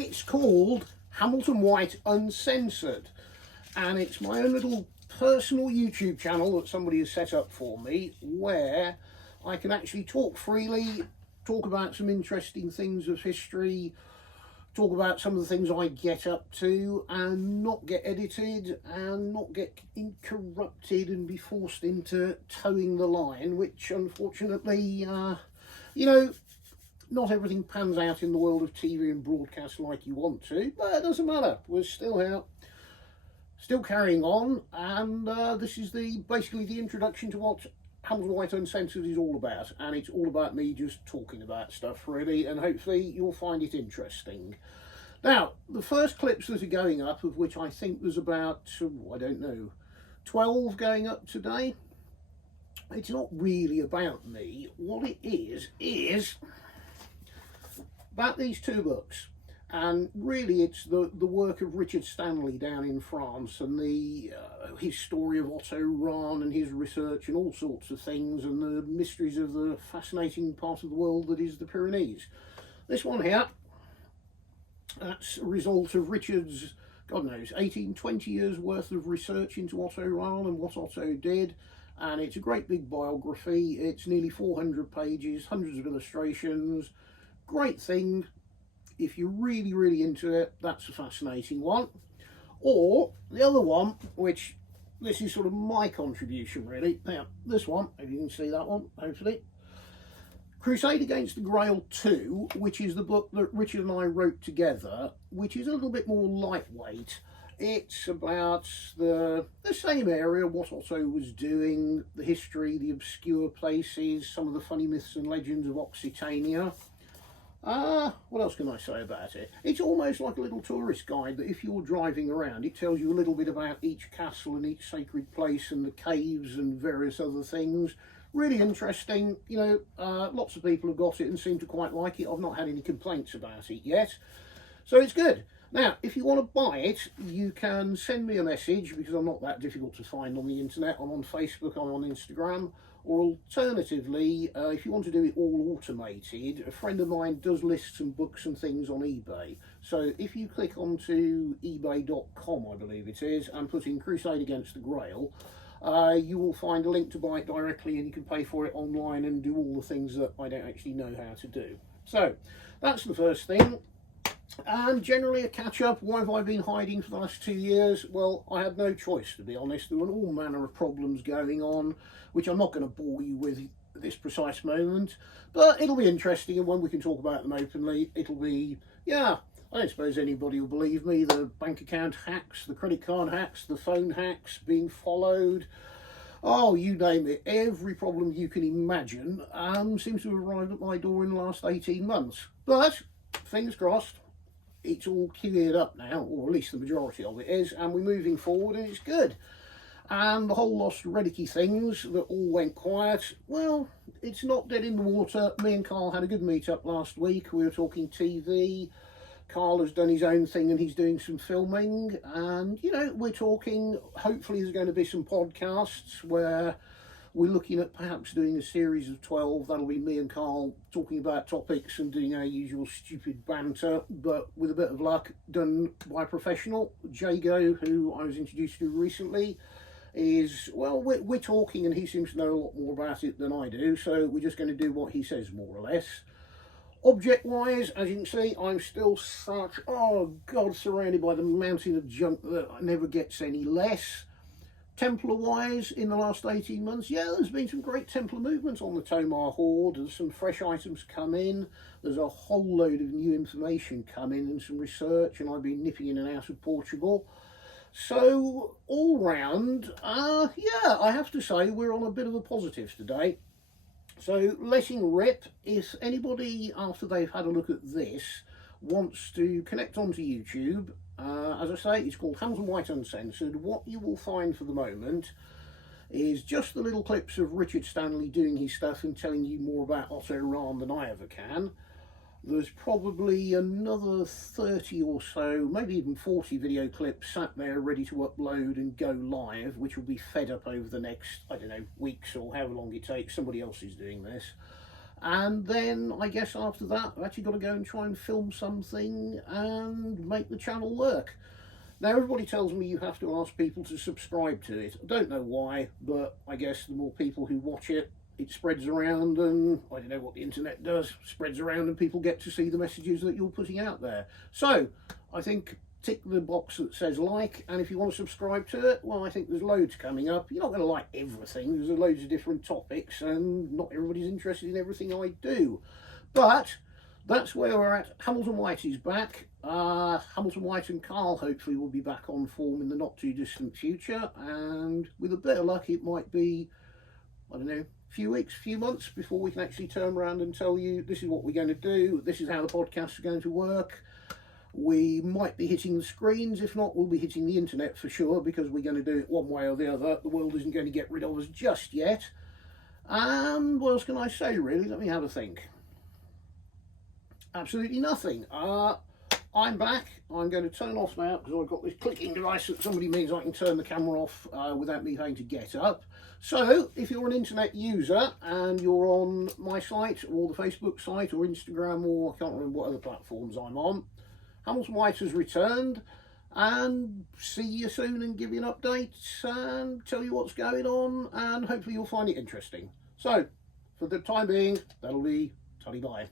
It's called Hamilton White Uncensored, and it's my own little personal YouTube channel that somebody has set up for me, where I can actually talk freely, talk about some interesting things of history, talk about some of the things I get up to, and not get edited and not get corrupted and be forced into towing the line, which unfortunately, you know, not everything pans out in the world of TV and broadcast like you want to, but it doesn't matter. We're still here, still carrying on, and this is basically the introduction to what Hamilton White Uncensored is all about, and it's all about me just talking about stuff really, and hopefully you'll find it interesting. Now, the first clips that are going up, of which I think there's about, I don't know, 12 going up today, it's not really about me. What it is about these two books, and really it's the work of Richard Stanley down in France, and his story of Otto Rahn and his research and all sorts of things, and the mysteries of the fascinating part of the world that is the Pyrenees. This one here, that's a result of Richard's, God knows, 18-20 years worth of research into Otto Rahn and what Otto did, and it's a great big biography. It's nearly 400 pages, hundreds of illustrations. Great thing. If you're really, really into it, that's a fascinating one. Or the other one, which this is sort of my contribution really. Now, this one, if you can see that one, hopefully. Crusade against the Grail II, which is the book that Richard and I wrote together, which is a little bit more lightweight. It's about the same area, what Otto was doing, the history, the obscure places, some of the funny myths and legends of Occitania. What else can I say about it? It's almost like a little tourist guide that if you're driving around, it tells you a little bit about each castle and each sacred place and the caves and various other things. Really interesting. You know, lots of people have got it and seem to quite like it. I've not had any complaints about it yet, so it's good. Now, if you want to buy it, you can send me a message, because I'm not that difficult to find on the internet. I'm on Facebook, I'm on Instagram. Or alternatively, if you want to do it all automated, a friend of mine does list some books and things on eBay. So if you click onto ebay.com, I believe it is, and put in Crusade Against the Grail, you will find a link to buy it directly, and you can pay for it online and do all the things that I don't actually know how to do. So that's the first thing. And generally a catch-up. Why have I been hiding for the last 2 years? Well, I had no choice, to be honest. There were all manner of problems going on, which I'm not going to bore you with at this precise moment, but it'll be interesting, and when we can talk about them openly, it'll be, yeah, I don't suppose anybody will believe me. The bank account hacks, the credit card hacks, the phone hacks, being followed, oh, you name it. Every problem you can imagine seems to have arrived at my door in the last 18 months. But, fingers crossed, it's all cleared up now, or at least the majority of it is, and we're moving forward, and it's good. And the whole Lost Relicy things that all went quiet, well, it's not dead in the water. Me and Carl had a good meet up last week. We were talking TV. Carl has done his own thing and he's doing some filming, and you know, we're talking, hopefully there's going to be some podcasts where we're looking at perhaps doing a series of 12. That'll be me and Carl talking about topics and doing our usual stupid banter, but with a bit of luck, done by a professional. Jago, who I was introduced to recently, is, well, we're talking and he seems to know a lot more about it than I do, so we're just going to do what he says, more or less. Object wise, as you can see, I'm still such, oh god, surrounded by the mountain of junk that never gets any less. Templar wise, in the last 18 months, yeah, there's been some great Templar movements on the Tomar Horde. There's some fresh items come in, there's a whole load of new information come in and some research, and I've been nipping in and out of Portugal. So all round, yeah, I have to say we're on a bit of a positive today. So letting rip. If anybody, after they've had a look at this, wants to connect onto YouTube, as I say, it's called Hamilton White Uncensored. What you will find for the moment is just the little clips of Richard Stanley doing his stuff and telling you more about Otto Rahn than I ever can. There's probably another 30 or so, maybe even 40 video clips sat there ready to upload and go live, which will be fed up over the next, I don't know, weeks or however long it takes. Somebody else is doing this. And then I guess after that I've actually got to go and try and film something and make the channel work. Now everybody tells me you have to ask people to subscribe to it. I don't know why, but I guess the more people who watch it, it spreads around, and I don't know what the internet does, spreads around and people get to see the messages that you're putting out there. So I think tick the box that says like, and if you want to subscribe to it, well, I think there's loads coming up. You're not going to like everything, there's loads of different topics and not everybody's interested in everything I do, but that's where we're at. Hamilton White is back. Hamilton White and Carl hopefully will be back on form in the not too distant future, and with a bit of luck it might be, I don't know, few weeks, few months before we can actually turn around and tell you this is what we're going to do, this is how the podcasts are going to work. We might be hitting the screens, if not we'll be hitting the internet for sure, because we're going to do it one way or the other. The world isn't going to get rid of us just yet. And what else can I say really? Let me have a think. Absolutely nothing. I'm back. I'm going to turn off now because I've got this clicking device that somebody means I can turn the camera off without me having to get up. So if you're an internet user and you're on my site or the Facebook site or Instagram, or I can't remember what other platforms I'm on, Hamilton White has returned, and see you soon and give you an update and tell you what's going on, and hopefully you'll find it interesting. So for the time being, that'll be tutty bye.